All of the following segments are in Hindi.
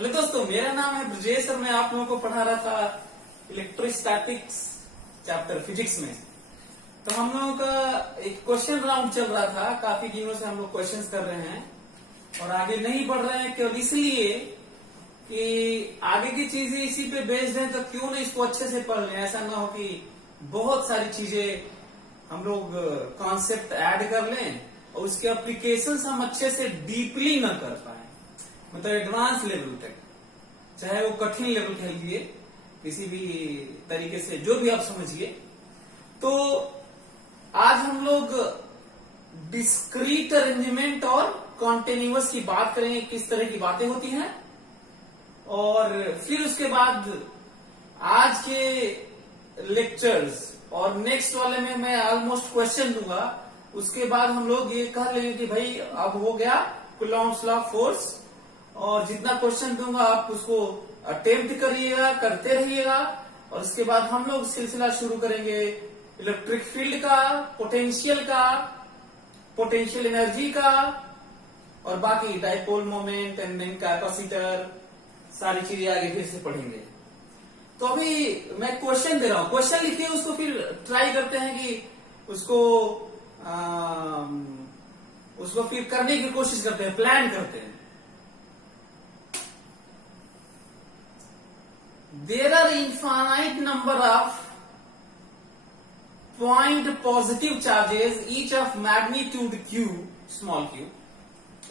हेलो दोस्तों, मेरा नाम है ब्रजेश और मैं आप लोगों को पढ़ा रहा था इलेक्ट्रोस्टैटिक्स चैप्टर फिजिक्स में। तो हम लोगों का एक क्वेश्चन राउंड चल रहा था। काफी दिनों से हम लोग क्वेश्चंस कर रहे हैं और आगे नहीं बढ़ रहे हैं केवल इसलिए कि आगे की चीजें इसी पे बेस्ड हैं, तो क्यों नहीं इसको अच्छे से पढ़ लें। ऐसा ना हो कि बहुत सारी चीजें हम लोग कॉन्सेप्ट ऐड कर लें और उसके एप्लीकेशंस हम अच्छे से डीपली न कर पाए, मतलब एडवांस लेवल तक, चाहे वो कठिन लेवल कह लीजिए, किसी भी तरीके से जो भी आप समझिए। तो आज हम लोग डिस्क्रीट अरेंजमेंट और कॉन्टिन्यूअस की बात करेंगे, किस तरह की बातें होती हैं। और फिर उसके बाद आज के लेक्चर्स और नेक्स्ट वाले में मैं ऑलमोस्ट क्वेश्चन दूंगा। उसके बाद हम लोग ये कह लेंगे कि भाई अब हो गया कूलॉम्स लॉ ऑफ फोर्स, और जितना क्वेश्चन दूंगा आप उसको अटेम्प्ट करिएगा, करते रहिएगा। और उसके बाद हम लोग सिलसिला शुरू करेंगे इलेक्ट्रिक फील्ड का, पोटेंशियल का, पोटेंशियल एनर्जी का, और बाकी dipole moment and then capacitor, सारी चीजें आगे फिर से पढ़ेंगे। तो अभी मैं क्वेश्चन दे रहा हूं, क्वेश्चन लिखिए, उसको फिर ट्राई करते हैं कि उसको फिर करने की कोशिश करते हैं, प्लान करते हैं। There are infinite number of point positive charges, each of magnitude q, small q.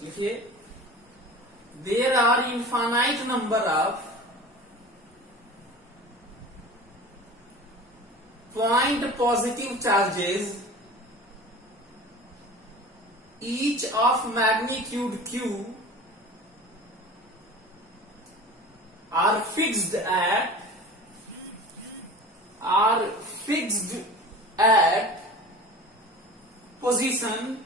लिखिए, there are infinite number of point positive charges, each of magnitude q, are fixed at position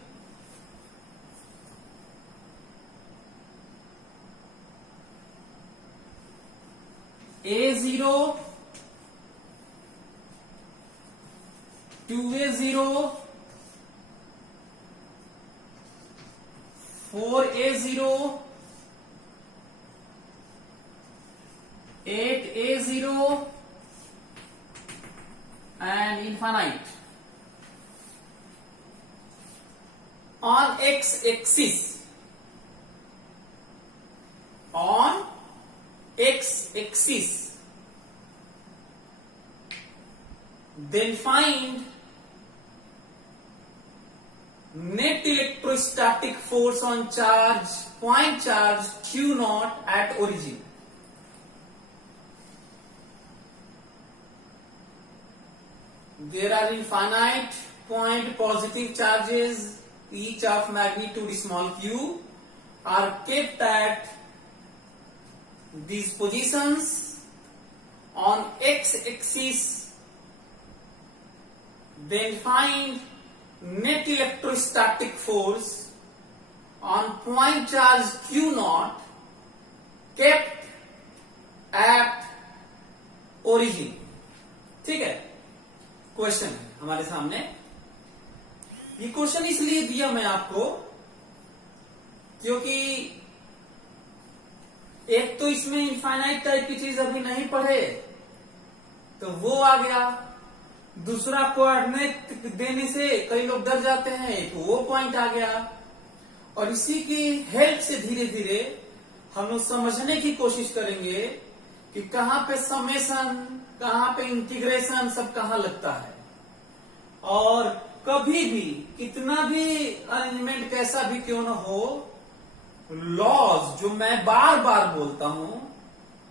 A0, 2A0, 4A0, 8A0 and infinite. On x-axis, then find net electrostatic force on point charge q naught at origin. There are infinite point positive charges, each of magnitude small q, are kept at these positions on x-axis. Then find net electrostatic force on point charge q naught kept at origin. ठीक है, क्वेश्चन है हमारे सामने। ये क्वेश्चन इसलिए दिया मैं आपको क्योंकि एक तो इसमें इनफाइनाइट टाइप की चीज अभी नहीं पढ़े, तो वो आ गया। दूसरा, कोऑर्डिनेट देने से कई लोग डर जाते हैं, तो वो पॉइंट आ गया। और इसी की हेल्प से धीरे धीरे हम लोग समझने की कोशिश करेंगे कि कहां पे समेशन, कहां पे इंटीग्रेशन, सब कहां लगता है। और कभी भी कितना भी अरेंजमेंट कैसा भी क्यों ना हो, लॉज, जो मैं बार बार बोलता हूं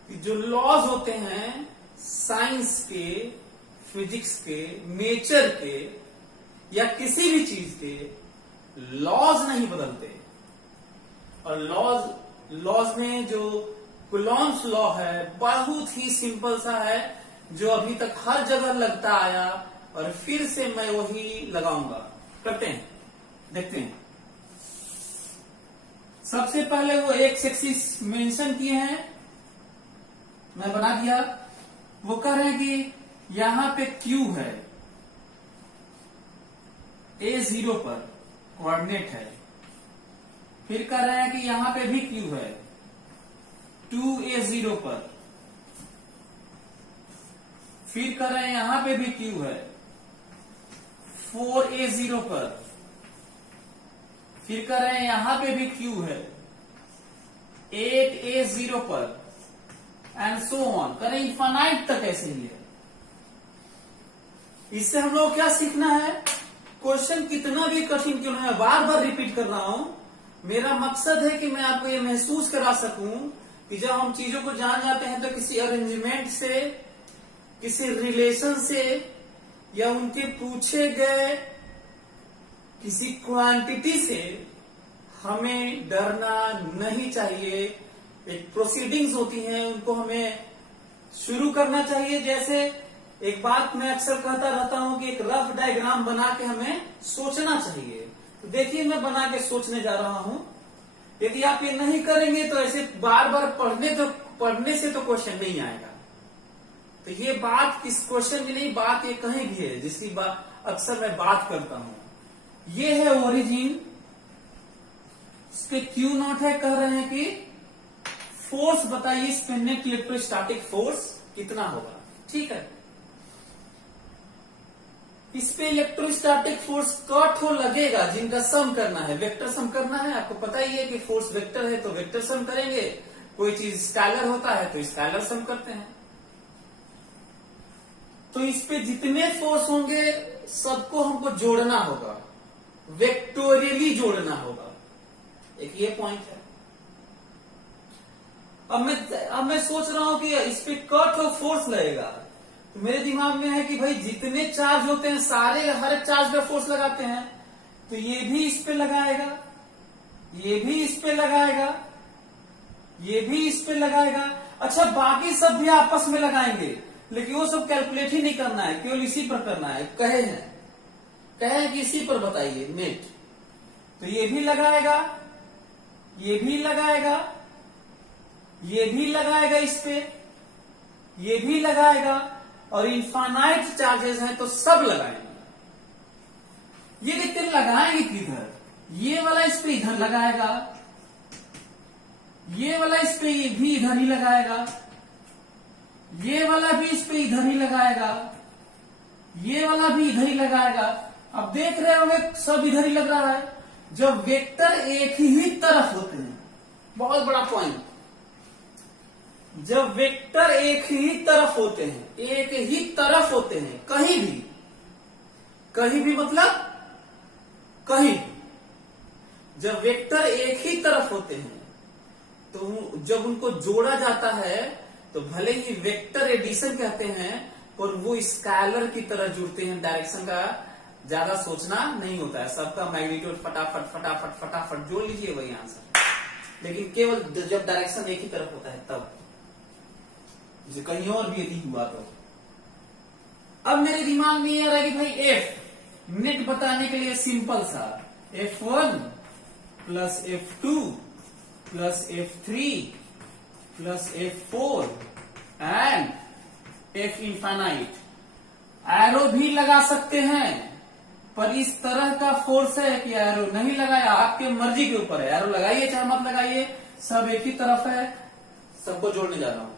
कि जो लॉज होते हैं साइंस के, फिजिक्स के, नेचर के या किसी भी चीज के, लॉज नहीं बदलते। और लॉज में जो कूलॉम्स लॉ है बहुत ही सिंपल सा है, जो अभी तक हर जगह लगता आया और फिर से मैं वही लगाऊंगा। करते हैं, देखते हैं। सबसे पहले वो एक्स एक्सिस मेंशन किए हैं, मैं बना दिया। वो कह रहे हैं कि यहां पे Q है, A0 पर कोऑर्डिनेट है। फिर कह रहे हैं कि यहां पे भी Q है, 2a0 पर, फिर कर रहे हैं यहां पे भी q है 4a0 पर, फिर कर रहे हैं यहां पे भी q है 8a0 पर, एंड सो ऑन, करें इनफाइनाइट तक ऐसे ही है। इससे हम लोग क्या सीखना है, क्वेश्चन कितना भी कठिन क्यों नहीं, मैं बार बार रिपीट कर रहा हूं, मेरा मकसद है कि मैं आपको ये महसूस करा सकूं कि जब हम चीजों को जान जाते हैं तो किसी अरेंजमेंट से, किसी रिलेशन से, या उनके पूछे गए किसी क्वांटिटी से हमें डरना नहीं चाहिए। एक प्रोसीडिंग्स होती हैं, उनको हमें शुरू करना चाहिए। जैसे एक बात मैं अक्सर कहता रहता हूं कि एक रफ डायग्राम बना के हमें सोचना चाहिए। तो देखिए मैं बना के सोचने जा रहा हूं। यदि आप ये नहीं करेंगे तो ऐसे बार बार पढ़ने से तो क्वेश्चन नहीं आएगा। तो ये बात इस क्वेश्चन की नहीं, बात ये कहीं भी है जिसकी बात अक्सर मैं बात करता हूं। ये है ओरिजिन, इस पे क्यू नॉट है, कह रहे हैं कि फोर्स बताइए इस पे नेट इलेक्ट्रोस्टैटिक फोर्स कितना होगा। ठीक है, इस पे इलेक्ट्रोस्टैटिक फोर्स का ठो लगेगा जिनका सम करना है, वेक्टर सम करना है। आपको पता ही है कि फोर्स वेक्टर है तो वेक्टर सम करेंगे, कोई चीज स्केलर होता है तो स्केलर सम करते हैं। तो इस पे जितने फोर्स होंगे सबको हमको जोड़ना होगा, वेक्टोरियली जोड़ना होगा। एक ये पॉइंट है। अब मैं सोच रहा हूं कि इस पे कट ऑफ फोर्स लगेगा, तो मेरे दिमाग में है कि भाई जितने चार्ज होते हैं सारे हर एक चार्ज पे फोर्स लगाते हैं, तो ये भी इस पे लगाएगा, ये भी इस पे लगाएगा, ये भी इस पे लगाएगा। अच्छा, बाकी सब भी आपस में लगाएंगे, लेकिन वो सब कैलकुलेट ही नहीं करना है, केवल इसी पर करना है। कहे कि इसी पर बताइए नेट, तो ये भी लगाएगा, ये भी लगाएगा, ये भी लगाएगा इस पे, ये भी लगाएगा, और इनफाइनाइट चार्जेस हैं तो सब लगाएंगे। ये लेकिन लगाएंगे किधर, ये वाला इस पे इधर लगाएगा, ये वाला इस पे ये भी इधर ही लगाएगा, ये वाला भी इस पे इधर ही लगाएगा, ये वाला भी इधर ही लगाएगा। अब देख रहे होंगे सब इधर ही लग रहा है। जब वेक्टर एक ही तरफ होते हैं, बहुत बड़ा पॉइंट, जब वेक्टर एक ही तरफ होते हैं, एक ही तरफ होते हैं, कहीं भी मतलब कहीं भी, जब वेक्टर एक ही तरफ होते हैं तो जब उनको जोड़ा जाता है तो भले ही वेक्टर एडिशन कहते हैं, पर वो स्केलर की तरह जुड़ते हैं। डायरेक्शन का ज्यादा सोचना नहीं होता है, सबका मैग्नीट्यूड फटाफट फटाफट फटाफट जोड़ लीजिए, वही आंसर। लेकिन केवल जब डायरेक्शन एक ही तरफ होता है तब, जैसे कहीं और भी यदि हुआ तो। अब मेरे दिमाग में ये आ रहा है कि भाई एफ नेट बताने के लिए सिंपल सा F1 plus F2 plus F3 plus F4 and F infinite. Arrow भी लगा सकते हैं, पर इस तरह का फोर्स है कि एरो नहीं लगाया, आपके मर्जी के ऊपर है। एरो लगाइए चाहे मत लगाइए, सब एक ही तरफ है, सबको जोड़ने जा रहा हूं,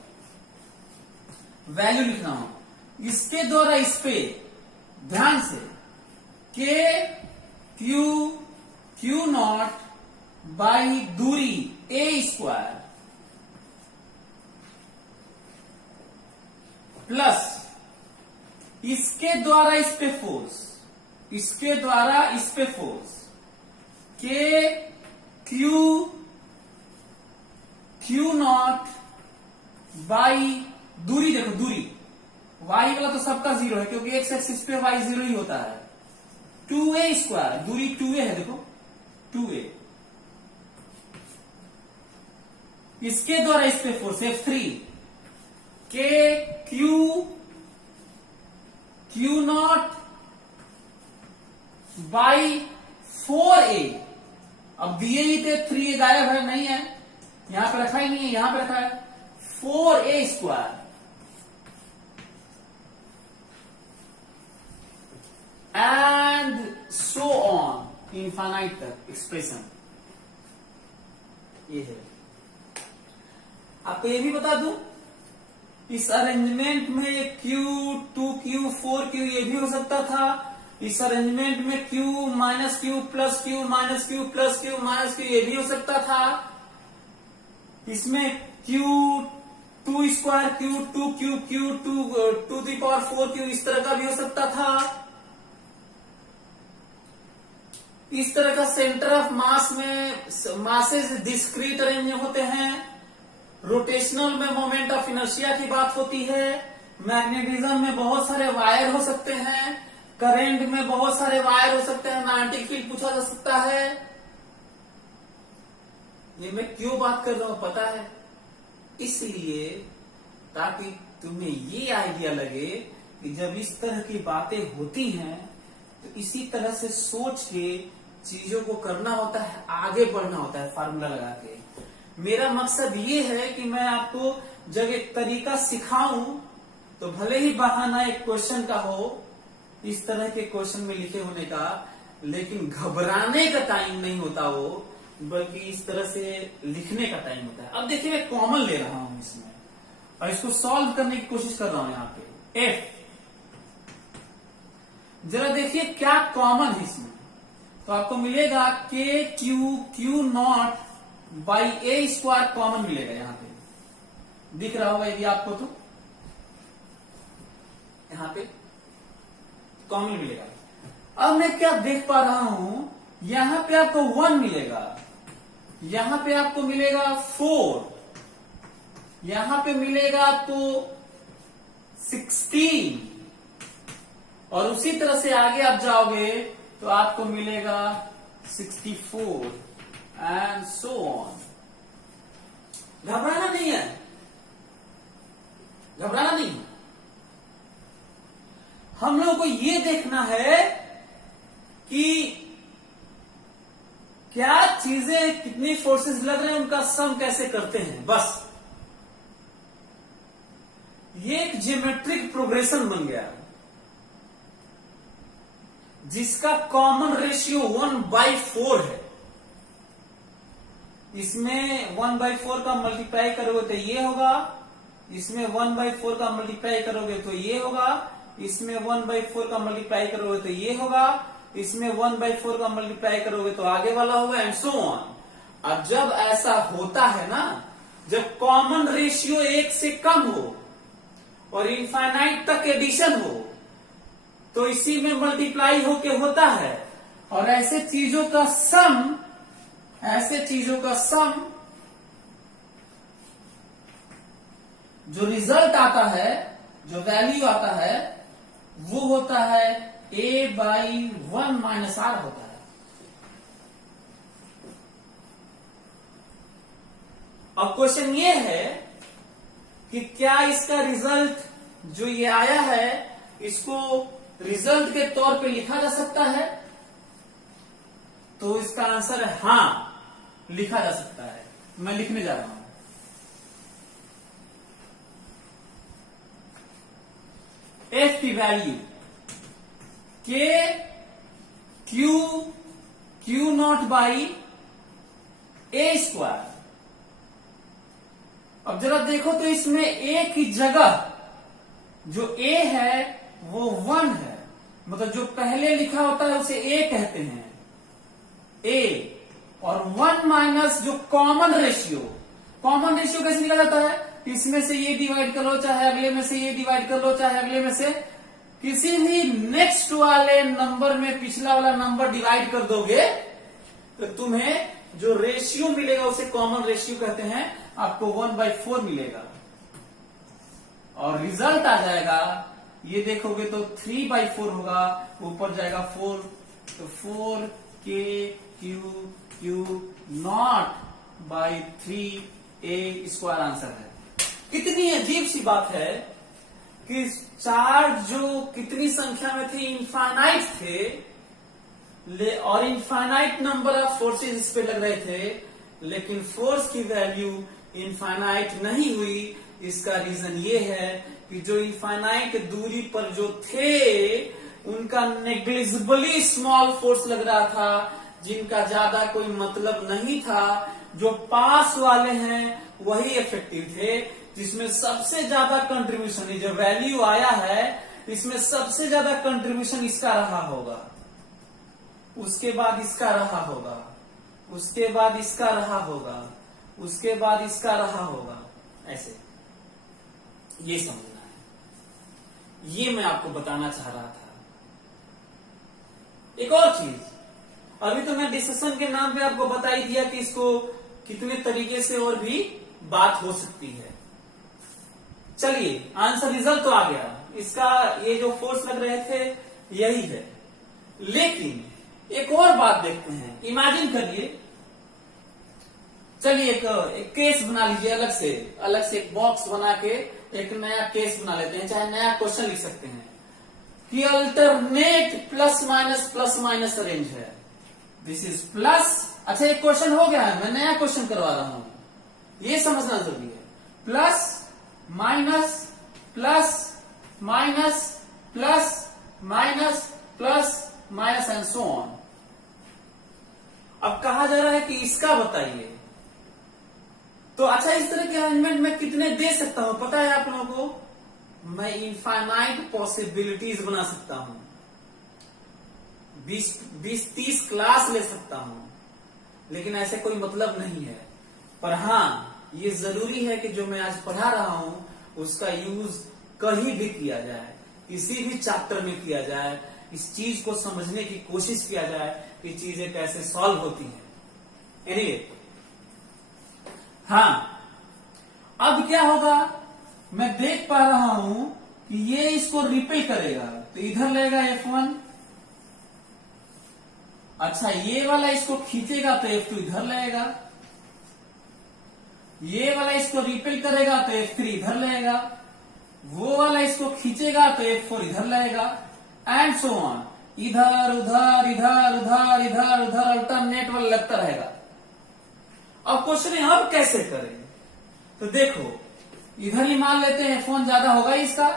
वैल्यू लिख रहा हूं। इसके द्वारा इस पे ध्यान से क्यू नॉट बाई दूरी a स्क्वायर प्लस इसके द्वारा इस पे फोर्स, इसके द्वारा इस पे फोर्स क्यू नॉट बाई दूरी, देखो दूरी y वाला तो सबका 0 है क्योंकि x एक्सिस पे y 0 ही होता है। 2a स्क्वायर, दूरी 2a है, देखो 2a, इसके द्वारा इस पे force F3 Q not by 4a। अब दिए ही थे 3a गायब है, नहीं है, यहां पे रखा ही नहीं है, यहां पे रखा है 4a square and so on infinite तक एक्सप्रेशन ये है। आपको ये भी बता दूं, इस अरेंजमेंट में Q, 2Q, 4Q ये भी हो सकता था। इस अरेंजमेंट में Q minus Q plus Q minus Q plus Q minus Q ये भी हो सकता था। इसमें Q 2 square Q 2Q Q 2 the power 4Q इस तरह का भी हो सकता था। इस तरह का सेंटर ऑफ मास में मासेस डिस्क्रीट अरेंज होते हैं। रोटेशनल में मोमेंट ऑफ इनर्शिया की बात होती है। मैग्नेटिज्म में बहुत सारे वायर हो सकते हैं। करंट में बहुत सारे वायर हो सकते हैं। मैग्नेटिक फील्ड पूछा जा सकता है। ये मैं क्यों बात कर रहा हूं पता है? इसलिए ताकि तुम्हें ये आइडिया लगे कि जब इस तरह की बातें होती हैं तो इसी तरह से सोच के चीजों को करना होता है, आगे बढ़ना होता है फार्मूला लगा के। मेरा मकसद ये है कि मैं आपको जब एक तरीका सिखाऊं तो भले ही बहाना एक क्वेश्चन का हो, इस तरह के क्वेश्चन में लिखे होने का, लेकिन घबराने का टाइम नहीं होता वो, बल्कि इस तरह से लिखने का टाइम होता है। अब देखिए मैं कॉमन ले रहा हूं इसमें और इसको सॉल्व करने की कोशिश कर रहा हूं। यहाँ पे एफ, जरा देखिए क्या कॉमन है इसमें। तो आपको मिलेगा के Q not by A square common मिलेगा। यहाँ पे दिख रहा होगा यदि आपको, तो यहाँ पे कॉमन मिलेगा। अब मैं क्या देख पा रहा हूं, यहां पे आपको 1 मिलेगा, यहां पे आपको मिलेगा 4, यहां पे मिलेगा आपको 16, और उसी तरह से आगे आप जाओगे तो आपको मिलेगा 64 एंड सो ऑन। घबराना नहीं है, घबराना नहीं है। हम लोगों को ये देखना है कि क्या चीजें, कितनी फोर्सेस लग रहे हैं, उनका सम कैसे करते हैं, बस। ये एक ज्योमेट्रिक प्रोग्रेशन बन गया जिसका कॉमन रेशियो 1/4 है। इसमें 1/4 का मल्टीप्लाई करोगे तो ये होगा, इसमें 1/4 का मल्टीप्लाई करोगे तो ये होगा, इसमें 1/4 का मल्टीप्लाई करोगे तो ये होगा, इसमें 1/4 का मल्टीप्लाई करोगे तो आगे वाला होगा, एंड सो ऑन। अब जब ऐसा होता है ना, जब कॉमन रेशियो 1 से कम हो और इनफाइनाइट तक एडिशन हो, तो इसी में मल्टीप्लाई होके होता है। और ऐसे चीजों का सम, ऐसे चीजों का सम जो रिजल्ट आता है, जो वैल्यू आता है, वो होता है A/1 माइनस R होता है। अब क्वेश्चन ये है कि क्या इसका रिजल्ट जो ये आया है, इसको रिजल्ट के तौर पे लिखा जा सकता है? तो इसका आंसर है हां, लिखा जा सकता है। मैं लिखने जा रहा हूं। एफ की वैल्यू के Q not by A square. अब जरा देखो तो इसमें ए की जगह जो ए है वो 1 है, मतलब जो पहले लिखा होता है उसे ए कहते हैं, ए। और 1 माइनस जो कॉमन रेशियो, कॉमन रेशियो कैसे निकला जाता है? इसमें से ये डिवाइड कर लो, चाहे अगले में से ये डिवाइड कर लो, चाहे अगले में से किसी भी नेक्स्ट वाले नंबर में पिछला वाला नंबर डिवाइड कर दोगे तो तुम्हें जो रेशियो मिलेगा उसे कॉमन रेशियो कहते हैं। आपको 1/4 मिलेगा और रिजल्ट आ जाएगा, ये देखोगे तो 3/4 होगा, ऊपर जाएगा 4, तो 4k/3 स्क्वायर आंसर है। कितनी अजीब सी बात है कि चार्ज जो कितनी संख्या में थे, इनफाइनाइट थे, और इनफाइनाइट नंबर ऑफ फोर्सेस इस पे लग रहे थे, लेकिन फोर्स की वैल्यू इनफाइनाइट नहीं हुई। इसका रीजन ये है कि जो इनफाइनाइट दूरी पर जो थे उनका नेग्लिजिबली स्मॉल फोर्स लग रहा था, जिनका ज्यादा कोई मतलब नहीं था। जो पास वाले हैं वही इफेक्टिव थे जिसमें सबसे ज्यादा कंट्रीब्यूशन, ये जो वैल्यू आया है इसमें सबसे ज्यादा कंट्रीब्यूशन इसका रहा होगा, उसके बाद इसका रहा होगा, उसके बाद इसका रहा होगा, उसके बाद इसका रहा होगा, ऐसे ये समझना है। ये मैं आपको बताना चाह रहा था। एक और चीज, अभी तो मैं डिस्कशन के नाम पे आपको बता ही दिया कि इसको कितने तरीके से और भी बात हो सकती है। चलिए आंसर रिजल्ट तो आ गया, इसका ये जो फोर्स लग रहे थे यही है। लेकिन एक और बात देखते हैं, इमेजिन करिए, चलिए एक केस बना लीजिए, अलग से एक बॉक्स बना के एक नया केस बना लेते हैं, चाहे नया क्वेश्चन लिख सकते हैं कि अल्टरनेट प्लस माइनस रेंज है, दिस इज प्लस। अच्छा एक क्वेश्चन हो गया है, मैं नया क्वेश्चन करवा रहा हूं, ये समझना जरूरी है। Plus minus plus minus plus minus plus minus and so on. अब कहा जा रहा है कि इसका बताइए। तो अच्छा इस तरह के अरेंजमेंट में कितने दे सकता हूं पता है आप लोगों को? मैं इनफाइनाइट पॉसिबिलिटीज बना सकता हूं, 20-30 क्लास ले सकता हूं, लेकिन ऐसे कोई मतलब नहीं है। पर हाँ ये जरूरी है कि जो मैं आज पढ़ा रहा हूं उसका यूज कहीं भी किया जाए, किसी भी चैप्टर में किया जाए, इस चीज को समझने की कोशिश किया जाए कि चीजें कैसे सॉल्व होती हैं। एनीवे हाँ, अब क्या होगा, मैं देख पा रहा हूं कि ये इसको रिपेल करेगा, तो इधर लेगा F1। अच्छा ये वाला इसको खींचेगा तो F2 इधर लेगा, ये वाला इसको रिपेल करेगा तो F3 इधर लेगा, वो वाला इसको खींचेगा तो F4 इधर लेगा, एंड सो ऑन, इधर उधर इधर उधर इधर उधर अल्टरनेट वाला लगता रहेगा। अब क्वेश्चन है अब कैसे करें? तो देखो इधर ही मान लेते हैं F1 ज्यादा होगा इसका,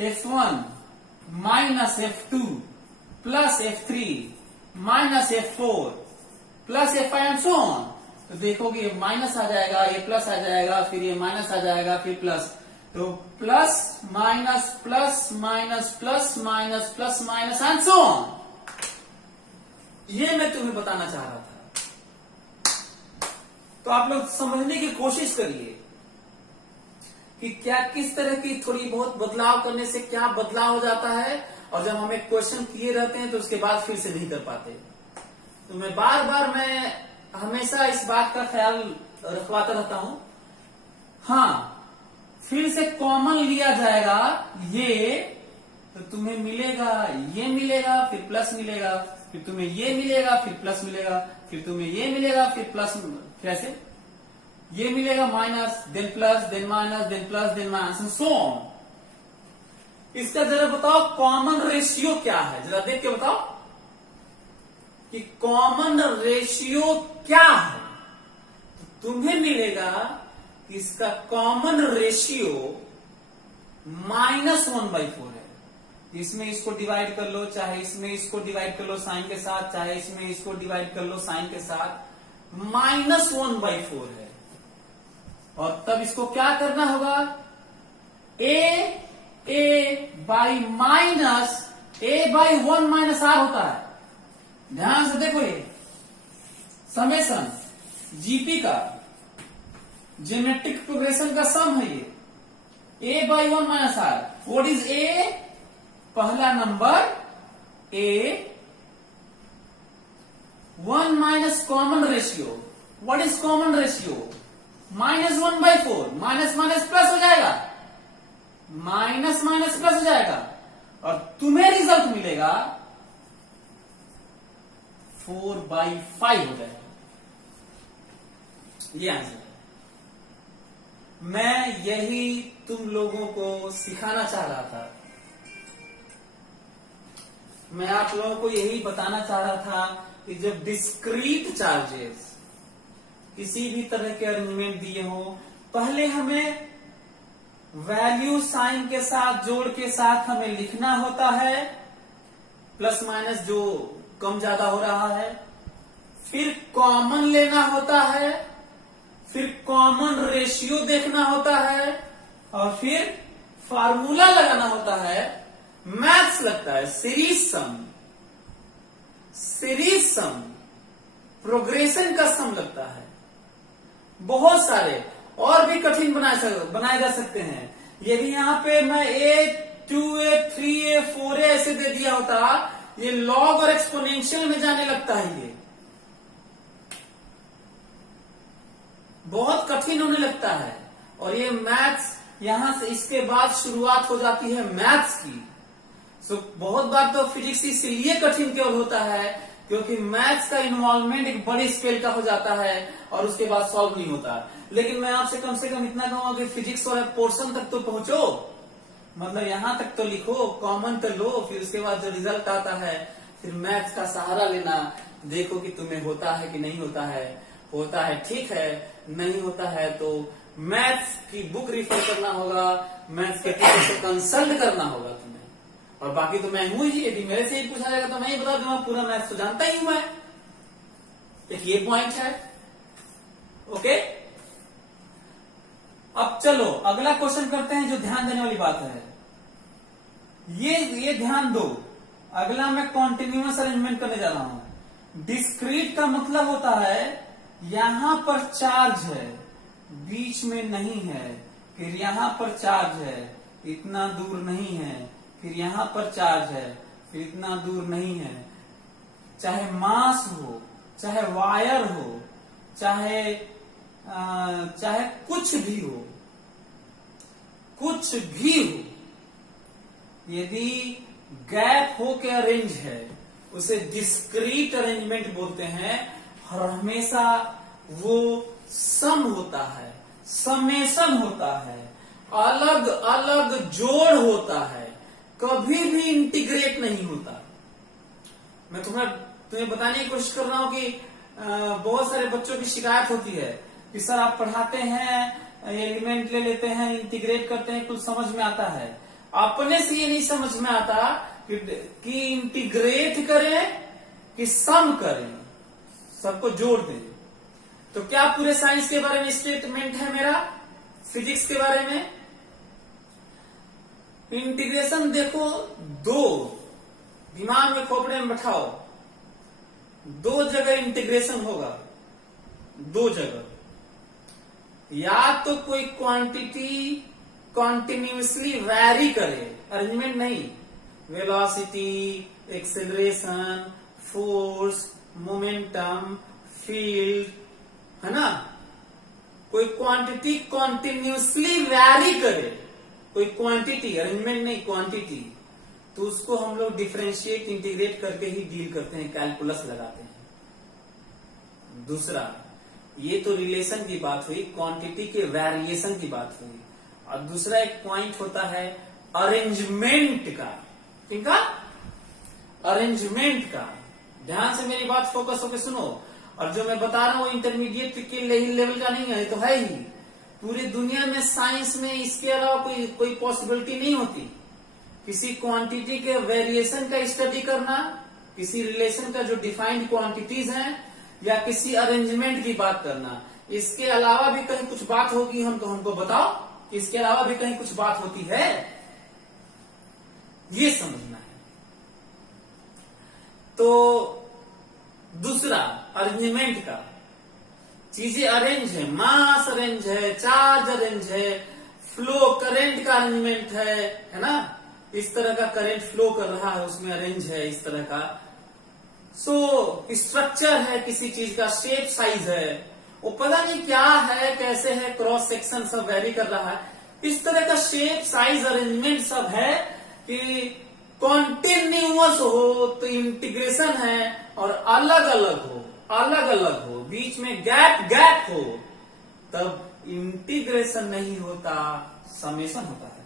F1 minus F2 plus F3 minus F4 plus F5 and so on. तो देखोगे ये माइनस आ जाएगा, ये प्लस आ जाएगा, फिर ये माइनस आ जाएगा, फिर प्लस, तो plus minus plus minus plus minus plus minus and so on. ये मैं तुम्हें बताना चाह रहा था। तो आप लोग समझने की कोशिश करिए कि क्या किस तरह की थोड़ी बहुत बदलाव करने से क्या बदलाव हो जाता है, और जब हम एक क्वेश्चन किए रहते हैं तो उसके बाद फिर से नहीं कर पाते। तो मैं मैं हमेशा इस बात का ख्याल रखवाता रहता हूं। हाँ फिर से कॉमन लिया जाएगा ये, तो तुम्हें मिलेगा ये मिलेगा, फिर प्लस मिलेगा, फिर तुम्हें ये मिलेगा, फिर प्लस मिलेगा, फिर तुम्हें ये मिलेगा, फिर प्लस, कैसे ये मिलेगा minus, then plus, then minus, then plus, then minus, so on. इसका जरा बताओ कॉमन रेशियो क्या है, जरा देख के बताओ कि कॉमन रेशियो क्या है। तो तुम्हें मिलेगा कि इसका कॉमन रेशियो -1/4 है। इसमें इसको डिवाइड कर लो, चाहे इसमें इसको डिवाइड कर लो साइन के साथ, चाहे इसमें इसको डिवाइड कर लो साइन के साथ, -1/4 है। और तब इसको क्या करना होगा, a/1 - r होता है। ध्यान से देखो, ये समेशन जीपी का ज्योमेट्रिक प्रोग्रेशन का सम है ये, a/1 - r। What is a? पहला number a, 1 minus common ratio. What is common ratio? -1/4, minus minus plus हो जाएगा, माइनस माइनस प्लस हो जाएगा, और तुम्हें रिजल्ट मिलेगा 4/5 हो जाएगा। ये आंसर है। मैं यही तुम लोगों को सिखाना चाह रहा था, मैं आप लोगों को यही बताना चाह रहा था कि जब डिस्क्रीट चार्जेस किसी भी तरह के अरेंजमेंट दिए हो, पहले हमें वैल्यू साइन के साथ, जोड़ के साथ हमें लिखना होता है, प्लस माइनस जो कम ज्यादा हो रहा है, फिर कॉमन लेना होता है, फिर कॉमन रेशियो देखना होता है, और फिर फार्मूला लगाना होता है, मैथ्स लगता है, सीरीज सम, प्रोग्रेशन का सम लगता है, बहुत सारे और भी कठिन बनाए जा सकते हैं। यदि यहाँ पे मैं a 2a 3a 4a ऐसे दे दिया होता, ये लॉग और एक्सपोनेंशियल में जाने लगता है, ये बहुत कठिन होने लगता है। और ये मैथ्स यहां से इसके बाद शुरुआत हो जाती है मैथ्स की। सो बहुत बार तो फिजिक्स इसलिए कठिन केवल होता है क्योंकि मैथ्स का इन्वॉल्वमेंट एक बड़े स्केल का हो जाता है और उसके बाद सॉल्व नहीं होता। लेकिन मैं आपसे कम से कम इतना कहूंगा कि फिजिक्स वाले पोर्शन तक तो पहुंचो, मतलब यहां तक तो लिखो, कॉमन तो लो, फिर उसके बाद जो रिजल्ट आता है फिर मैथ्स का सहारा लेना, देखो कि तुम्हें होता है कि नहीं होता है। होता है ठीक है, नहीं होता है तो मैथ्स की बुक रिफर करना होगा, मैथ्स के टीचर से कंसल्ट करना होगा तुम्हें। और बाकी तो मैं हूं ही, यदि मेरे से ही पूछा जाएगा तो मैं ही बता दूंगा, पूरा मैथ्स तो जानता ही हूं मैं। एक ये पॉइंट है। ओके, अब चलो अगला क्वेश्चन करते हैं जो ध्यान देने वाली बात है। ये ध्यान दो, अगला मैं कॉन्टिन्यूअस अरेंजमेंट करने जा रहा हूं। डिस्क्रीट का मतलब होता है यहां पर चार्ज है, बीच में नहीं है, फिर यहां पर चार्ज है, इतना दूर नहीं है, फिर यहां पर चार्ज है, फिर इतना दूर नहीं है। चाहे मास हो, चाहे वायर हो, चाहे कुछ भी हो, कुछ भी हो, यदि गैप हो के अरेंज है उसे डिस्क्रीट अरेंजमेंट बोलते हैं। और हमेशा वो सम होता है, समेशन होता है, अलग अलग जोड़ होता है, कभी भी इंटीग्रेट नहीं होता। मैं तुम्हें बताने की कोशिश कर रहा हूं कि बहुत सारे बच्चों की शिकायत होती है कि सर आप पढ़ाते हैं, एलिमेंट ले लेते हैं, इंटीग्रेट करते हैं, कुछ समझ में आता है। अपने से ये नहीं समझ में आता कि इंटीग्रेट करें कि सम करें, सबको जोड़ दें। तो क्या पूरे साइंस के बारे में स्टेटमेंट है मेरा, फिजिक्स के बारे में? इंटीग्रेशन देखो, दो दिमाग में खोपड़े में बैठाओ, दो जगह इंटीग्रेशन होगा, दो जगह। या तो कोई क्वांटिटी कॉन्टिन्यूसली वैरी करे, अरेंजमेंट नहीं, velocity, acceleration, force, momentum, field, है ना, कोई क्वांटिटी कॉन्टिन्यूसली वैरी करे, कोई क्वांटिटी, अरेंजमेंट नहीं क्वांटिटी, तो उसको हम लोग डिफरेंशिएट इंटीग्रेट करके ही डील करते हैं, कैलकुलस लगाते हैं। दूसरा, ये तो रिलेशन की बात हुई, क्वांटिटी के वेरिएशन की बात हुई। और दूसरा एक पॉइंट होता है अरेंजमेंट का, किनका? अरेंजमेंट का। ध्यान से मेरी बात फोकस होकर सुनो। और जो मैं बता रहा हूं इंटरमीडिएट के लेवल का नहीं है, तो है ही। पूरी दुनिया में साइंस में इसके अलावा कोई पॉसिबिलिटी नहीं होती। किसी क्वांटिटी के वेरिएशन का स्टडी करना, किसी रिलेशन का जो डिफाइंड क्वांटिटीज हैं, या किसी अरेंजमेंट की बात करना। इसके अलावा भी कहीं कुछ बात होगी हमको बताओ, इसके अलावा भी कहीं कुछ बात होती है, ये समझना है। तो दूसरा अरेंजमेंट का, चीजें अरेंज है, मास अरेंज है, चार्ज अरेंज है, फ्लो करंट का अरेंजमेंट है ना, इस तरह का करंट फ्लो कर रहा है उसमें अरेंज है, इस तरह का। सो स्ट्रक्चर है किसी चीज का, शेप साइज है, वो पता नहीं क्या है, कैसे है, क्रॉस सेक्शन सब वेरी कर रहा है, इस तरह का शेप साइज अरेंजमेंट सब है कि कॉन्टिन्यूअस हो तो इंटीग्रेशन है, और अलग अलग हो, बीच में गैप हो, तब इंटीग्रेशन नहीं होता, समेशन होता है,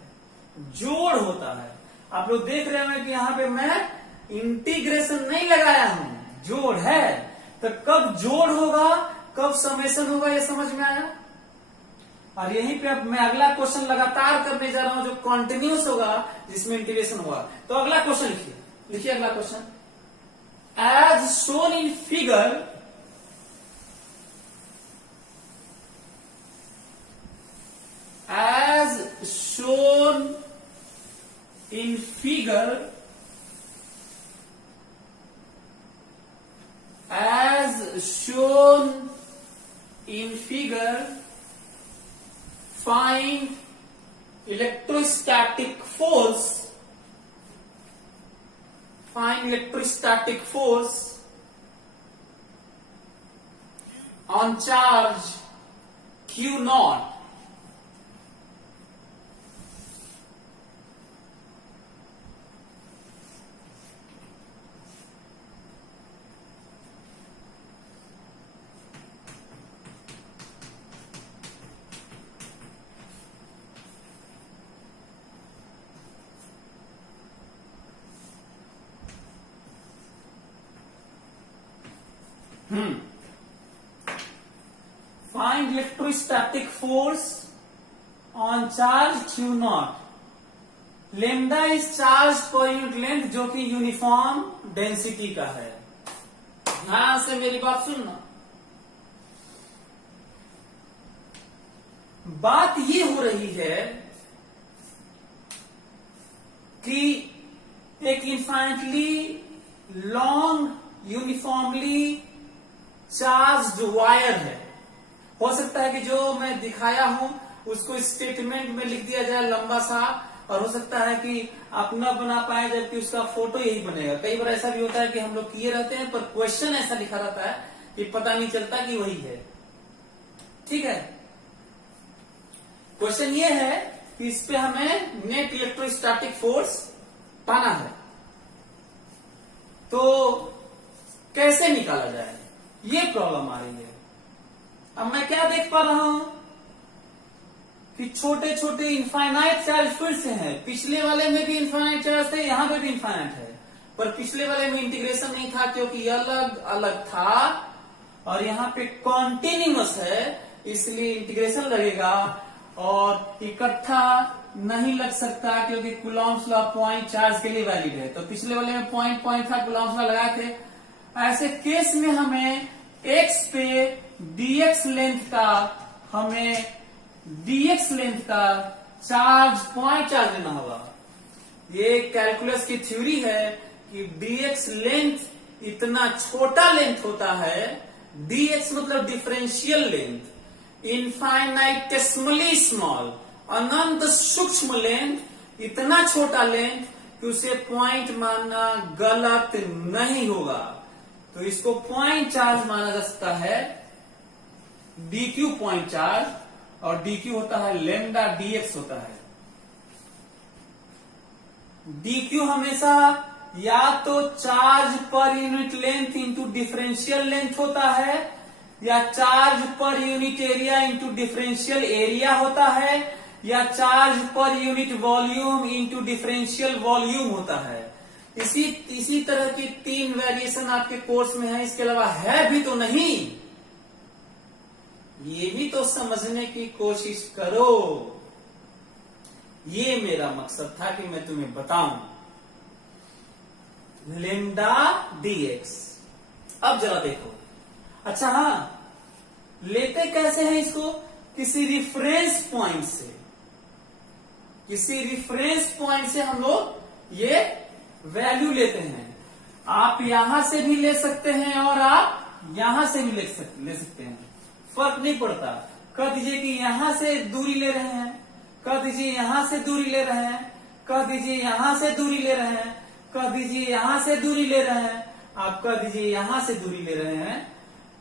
जोड़ होता है। आप लोग देख रहे हैं कि यहाँ पे मैं इंटीग्रेशन नहीं लगाया हूं, जोड़ है। तो कब जोड़ होगा, कब समेशन होगा, ये समझ में आया? और यहीं पे अब मैं अगला क्वेश्चन लगातार करने जा रहा हूं जो कॉन्टिन्यूस होगा, जिसमें इंटीग्रेशन होगा। तो अगला क्वेश्चन लिखिए अगला question. As shown in figure, figure as shown in figure, find electrostatic force on charge Q naught. Find electrostatic force on charge Q naught. Lambda is charge per unit length जो कि यूनिफॉर्म डेंसिटी का है। ध्यान से मेरी बात सुनना। बात ये हो रही है कि एक infinitely long uniformly charged wire है। हो सकता है कि जो मैं दिखाया हूं उसको स्टेटमेंट में लिख दिया जाए लंबा सा, और हो सकता है कि आप न बना पाए जबकि उसका फोटो यही बनेगा। कई बार ऐसा भी होता है कि हम लोग किए रहते हैं पर क्वेश्चन ऐसा लिखा रहता है कि पता नहीं चलता कि वही है। ठीक है, क्वेश्चन ये है कि इस पे हमें नेट इलेक्ट्रोस्टैटिक फोर्स पाना है, तो कैसे निकाला जाए, ये प्रॉब्लम आ रही है। अब मैं क्या देख पा रहा हूं कि छोटे छोटे इनफाइनाइट चार्ज फिर से हैं। पिछले वाले में भी इनफाइनाइट चार्ज थे, यहां पे भी इनफाइनाइट है, पर पिछले वाले में इंटीग्रेशन नहीं था क्योंकि अलग अलग था, और यहाँ पे कॉन्टिन्यूअस है इसलिए इंटीग्रेशन लगेगा, और इकट्ठा नहीं लग सकता क्योंकि कूलॉम्स लॉ पॉइंट चार्ज के लिए वैलिड है। तो पिछले वाले में पॉइंट था, कूलॉम्स लॉ लगाए थे। ऐसे केस में हमें x पे dx लेंथ का चार्ज पॉइंट चार्ज लेना होगा। ये कैलकुलस की थ्योरी है कि dx लेंथ इतना छोटा लेंथ होता है, dx मतलब डिफरेंशियल लेंथ, इनफाइनाइटेसिमली स्मॉल, अनंत सूक्ष्म लेंथ, इतना छोटा लेंथ कि उसे पॉइंट मानना गलत नहीं होगा। तो इसको पॉइंट चार्ज माना जा सकता है, dq पॉइंट चार्ज, और dq होता है लेमडा, dx होता है। dq हमेशा या तो charge per unit length into differential length होता है, या charge per unit area into differential area होता है, या charge per unit volume into differential volume होता है। इसी तरह की 3 वेरिएशन आपके कोर्स में है, इसके अलावा है भी तो नहीं। ये भी तो समझने की कोशिश करो, ये मेरा मकसद था कि मैं तुम्हें बताऊं। Lambda dx। अब जरा देखो, अच्छा हाँ, लेते कैसे हैं इसको? किसी रिफरेंस पॉइंट से, किसी रिफरेंस पॉइंट से हम लोग ये वैल्यू लेते हैं। आप यहां से भी ले सकते हैं और आप यहां से भी ले सकते हैं, फर्क नहीं पड़ता। कह दीजिए कि यहां से दूरी ले रहे हैं, कह दीजिए यहां से दूरी ले रहे हैं, कह दीजिए यहां से दूरी ले रहे हैं, कह दीजिए यहां से दूरी ले रहे हैं, आप कह दीजिए यहां से दूरी ले रहे हैं।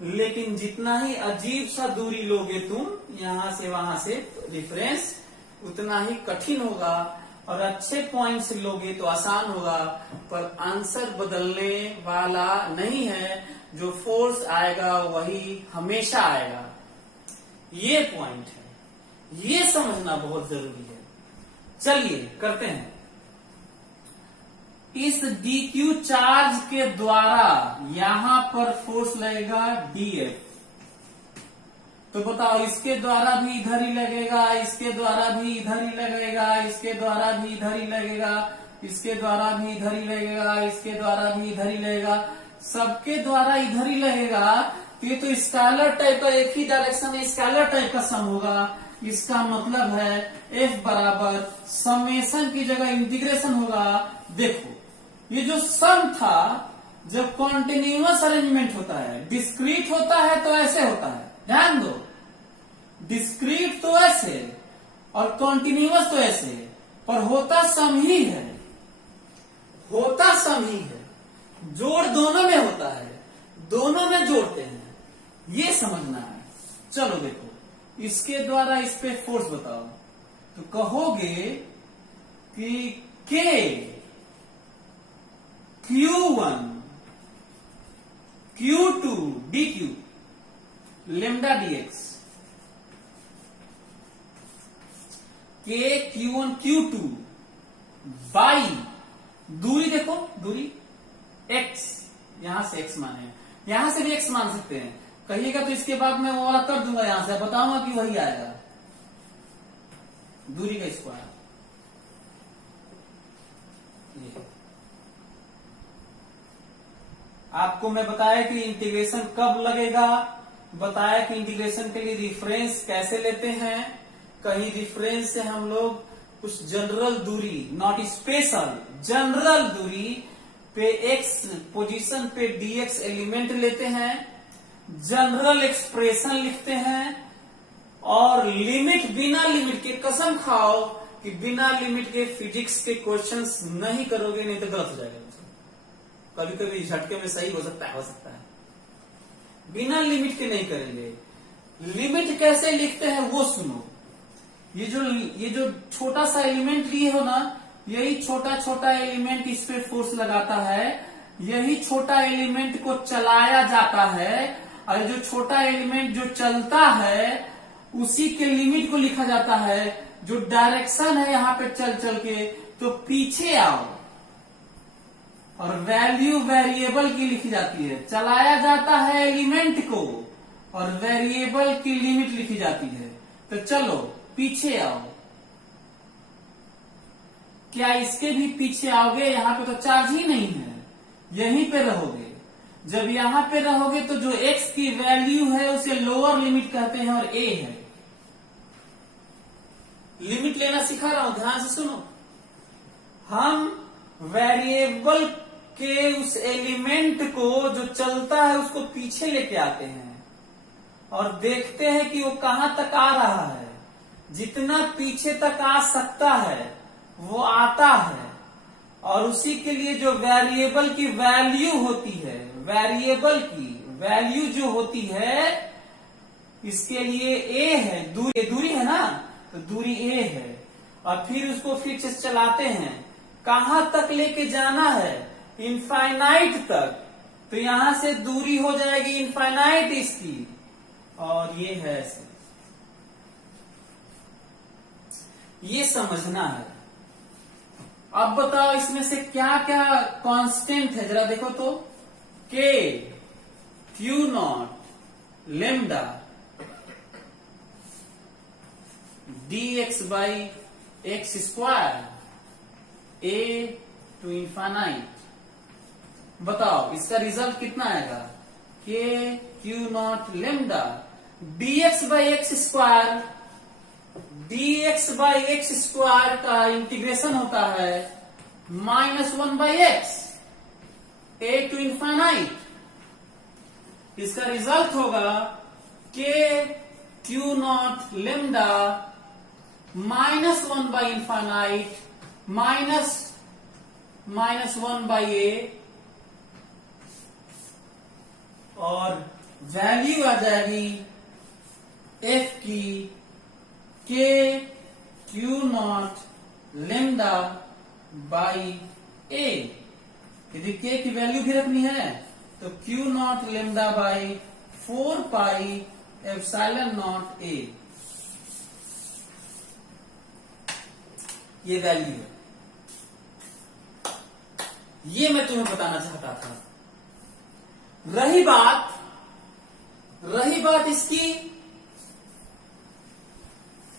लेकिन जितना ही अजीब सा दूरी लोगे तुम यहां से वहां से रिफरेंस, उतना ही कठिन होगा, और अच्छे पॉइंट से लोगे तो आसान होगा, पर आंसर बदलने वाला नहीं है। जो फोर्स आएगा वही हमेशा आएगा, ये पॉइंट है, ये समझना बहुत जरूरी है। चलिए करते हैं। इस dq चार्ज के द्वारा यहां पर फोर्स लगेगा df। तो बताओ, इसके द्वारा भी इधर ही लगेगा, इसके द्वारा भी इधर ही लगेगा, इसके द्वारा भी इधर ही लगेगा, इसके द्वारा भी इधर ही लगेगा, इसके द्वारा भी इधर ही लगेगा, सबके द्वारा इधर ही लगेगा। तो ये तो स्केलर टाइप का, एक ही डायरेक्शन में स्केलर टाइप का सम होगा। इसका मतलब है f बराबर समेशन की जगह इंटीग्रेशन होगा। देखो ये जो सम था, जब कॉन्टिन्यूअस अरेंजमेंट होता है, डिस्क्रीट होता है तो ऐसे होता है, ध्यान दो, डिस्क्रीट तो ऐसे और कॉन्टिन्यूअस तो ऐसे, पर होता सम ही है, होता सम ही है, जोड़ दोनों में होता है, दोनों में जोड़ते हैं, ये समझना है। चलो देखो इसके द्वारा इस पे फोर्स बताओ, तो कहोगे कि K Q1 Q2 dq lambda dx, K Q1 Q2 by दूरी, देखो दूरी x, यहां से x माने, यहां से भी x मान सकते हैं, कहिएगा तो इसके बाद मैं वो वाला कर दूंगा, यहां से बताऊंगा कि वही आएगा, दूरी का स्क्वायर। आपको मैं बताया कि इंटीग्रेशन कब लगेगा, बताया कि इंटीग्रेशन के लिए रिफरेंस कैसे लेते हैं, कहीं रिफरेंस से हम लोग कुछ जनरल दूरी, नॉट स्पेशल, जनरल दूरी पे x पोजीशन पे dx एलिमेंट लेते हैं, जनरल एक्सप्रेशन लिखते हैं, और लिमिट, बिना लिमिट के, कसम खाओ कि बिना लिमिट के फिजिक्स के क्वेश्चंस नहीं करोगे, नहीं तो गलत हो जाएगा। कभी कभी झटके में सही हो सकता है, बिना लिमिट के नहीं करेंगे। लिमिट कैसे लिखते हैं वो सुनो, ये जो छोटा सा एलिमेंट लिए हो ना, यही छोटा छोटा एलिमेंट इस पे फोर्स लगाता है, यही छोटा एलिमेंट को चलाया जाता है, और जो छोटा एलिमेंट जो चलता है उसी के लिमिट को लिखा जाता है। जो डायरेक्शन है यहाँ पे चल चल के, तो पीछे आओ, और वैल्यू वेरिएबल की लिखी जाती है, चलाया जाता है एलिमेंट को, और वेरिएबल की लिमिट लिखी जाती है। तो चलो पीछे आओ, क्या इसके भी पीछे आओगे? यहाँ पे तो चार्ज ही नहीं है, यहीं पे रहोगे। जब यहाँ पे रहोगे तो जो x की वैल्यू है उसे लोअर लिमिट कहते हैं, और a है। लिमिट लेना सिखा रहा हूं, ध्यान से सुनो। हम वेरिएबल के उस एलिमेंट को जो चलता है उसको पीछे लेके आते हैं, और देखते हैं कि वो कहां तक आ रहा है। जितना पीछे तक आ सकता है वो आता है, और उसी के लिए जो वेरिएबल की वैल्यू होती है, वेरिएबल की वैल्यू जो होती है, इसके लिए a है, दूरी है ना, तो दूरी a है, और फिर उसको फिर से चलाते हैं। कहां तक लेके जाना है? इनफाइनाइट तक। तो यहां से दूरी हो जाएगी इनफाइनाइट इसकी, और ये है ऐसे। ये समझना है। अब बताओ इसमें से क्या क्या कांस्टेंट है, जरा देखो तो। K Q0 lambda dx by x square a to infinite. बताओ इसका रिजल्ट कितना आएगा? K Q0 lambda dx by x square, dx by x square का इंटीग्रेशन होता है -1 by x, a to infinite. इसका रिजल्ट होगा K Q0 lambda -1 by infinite -1 by a, और वैल्यू आ जाएगी f की K Q0 lambda by a। यदि k की वैल्यू भी रखनी है तो Q0 lambda by 4 pi epsilon not a, ये वैल्यू है। ये मैं तुम्हें बताना चाहता था। रही बात इसकी,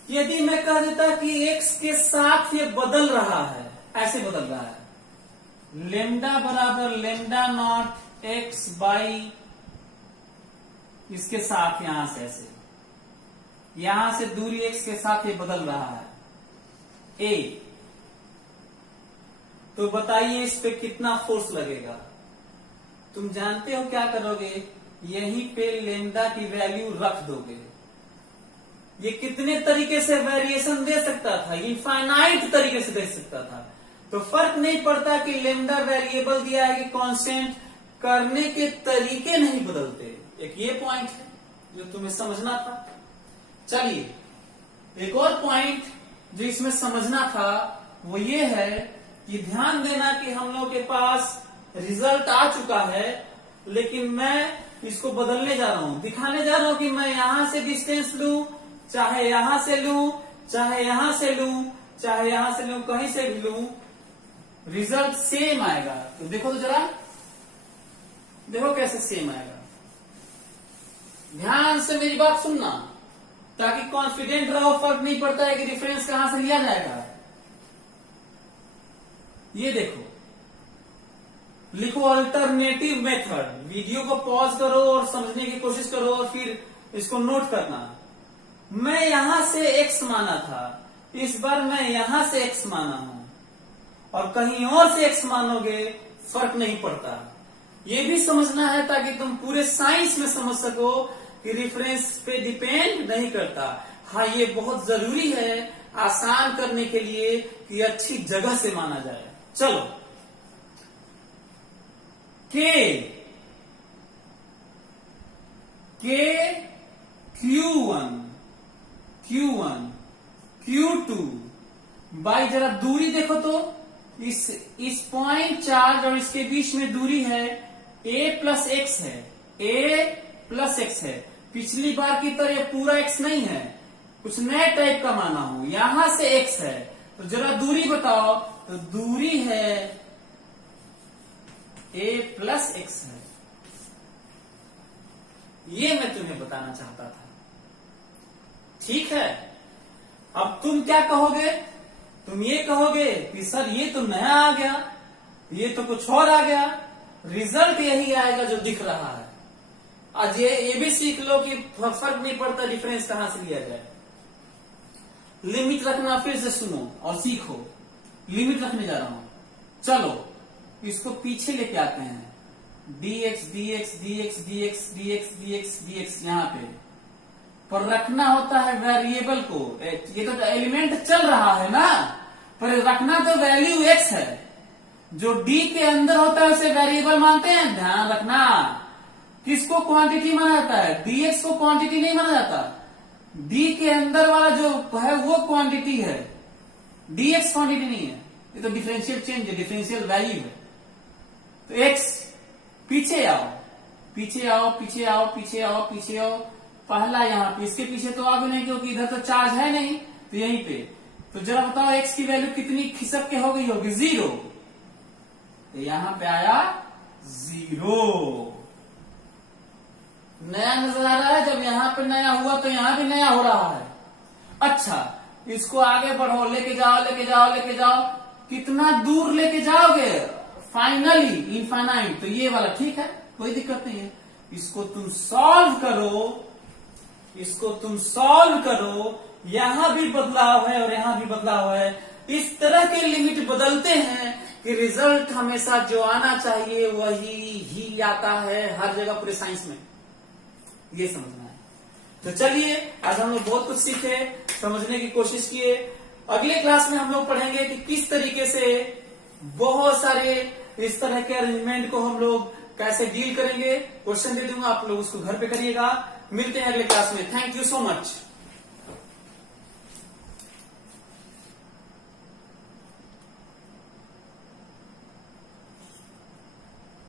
यदि मैं कह देता कि x के साथ ये बदल रहा है, ऐसे बदल रहा है, लेमडा बराबर लेमडा नॉट x बाई इसके साथ यहां से ऐसे, यहां से दूरी x के साथ ये बदल रहा है a, तो बताइए इस पे कितना फोर्स लगेगा। तुम जानते हो क्या करोगे, यहीं पे लेमडा की वैल्यू रख दोगे। ये कितने तरीके से वेरिएशन दे सकता था, इनफाइनाइट तरीके से दे सकता था। तो फर्क नहीं पड़ता कि लेमडा वेरिएबल दिया है कि कांस्टेंट, करने के तरीके नहीं बदलते। एक ये पॉइंट है जो तुम्हें समझना था। चलिए एक और पॉइंट जो इसमें समझना था वो ये है कि ध्यान देना कि हम लोग के पास रिजल्ट आ चुका है, लेकिन मैं इसको बदलने जा रहा हूं, दिखाने जा रहा हूं कि मैं यहां से डिस्टेंस लूं, चाहे यहां से लूं, चाहे यहां से लूं, चाहे यहां से लूं, कहीं से भी लूं, रिजल्ट सेम आएगा। तो देखो तो जरा, देखो कैसे सेम आएगा। ध्यान से मेरी बात सुनना ताकि कॉन्फिडेंट रहो, फर्क नहीं पड़ता है कि रेफरेंस कहां से लिया जाएगा। ये देखो, लिखो अल्टरनेटिव मेथड। वीडियो को पॉज करो और समझने की कोशिश करो और फिर इसको नोट करना। मैं यहां से x माना था, इस बार मैं यहां से x माना हूं, और कहीं और से x मानोगे फर्क नहीं पड़ता। ये भी समझना है ताकि तुम पूरे साइंस में समझ सको कि रेफरेंस पे डिपेंड नहीं करता। हाँ, ये बहुत जरूरी है आसान करने के लिए कि अच्छी जगह से माना जाए। चलो, K Q1 Q2 बाई, जरा दूरी देखो तो, इस पॉइंट चार्ज और इसके बीच में दूरी है a प्लस एक्स है, a प्लस एक्स है। पिछली बार की तरह ये पूरा x नहीं है, कुछ नए टाइप का माना हूं, यहां से x है। तो जरा दूरी बताओ, तो दूरी है a प्लस एक्स है। ये मैं तुम्हें बताना चाहता था, ठीक है। अब तुम क्या कहोगे, तुम ये कहोगे कि सर ये तो नया आ गया, ये तो कुछ और आ गया, रिजल्ट यही आएगा जो दिख रहा है। आज ये भी सीख लो कि फर्क नहीं पड़ता डिफरेंस कहां से लिया जाए। लिमिट रखना फिर से सुनो और सीखो। लिमिट रखने जा रहा हूं, चलो इसको पीछे लेके आते हैं। dx dx dx dx dx dx dx यहां पे पर रखना होता है वेरिएबल को। ये तो एलिमेंट चल रहा है ना, पर रखना तो वैल्यू x है। जो d के अंदर होता है उसे वेरिएबल मानते हैं, ध्यान रखना। किसको क्वांटिटी माना जाता है, dx को क्वांटिटी नहीं माना जाता। d के अंदर वाला जो है वो क्वांटिटी है, dx क्वांटिटी नहीं है। ये तो डिफरेंशियल चेंज है, डिफरेंशियल वैल्यू है। तो x, पीछे आओ पीछे आओ पीछे आओ पीछे आओ पीछे आओ, पहला यहाँ पे, इसके पीछे तो आगे नहीं क्योंकि इधर तो चार्ज है नहीं, तो यहीं पे। तो जरा बताओ x की वैल्यू कितनी खिसक के हो गई होगी, 0। तो यहां पे आया 0। नया नजर आ रहा है, जब यहां पे नया हुआ तो यहां भी नया हो रहा है। अच्छा, इसको आगे बढ़ो, लेके जाओ लेके जाओ लेके जाओ, कितना दूर लेके जाओगे, फाइनली इनफाइनाइट। तो ये वाला ठीक है, कोई दिक्कत नहीं है। इसको तुम सॉल्व करो, इसको तुम सॉल्व करो, यहां भी बदलाव है और यहां भी बदलाव है। इस तरह के लिमिट बदलते हैं कि रिजल्ट हमेशा जो आना चाहिए वही ही आता है हर जगह पूरे साइंस में। ये समझना है। तो चलिए, आज हम लोग बहुत कुछ सीखे, समझने की कोशिश किए। अगले क्लास में हम लोग पढ़ेंगे कि किस तरीके से बहुत सारे इस तरह के अरेंजमेंट को हम लोग कैसे डील करेंगे। क्वेश्चन दे दूंगा, आप लोग उसको घर पे करिएगा। मिलते हैं अगले क्लास में। Thank you so much.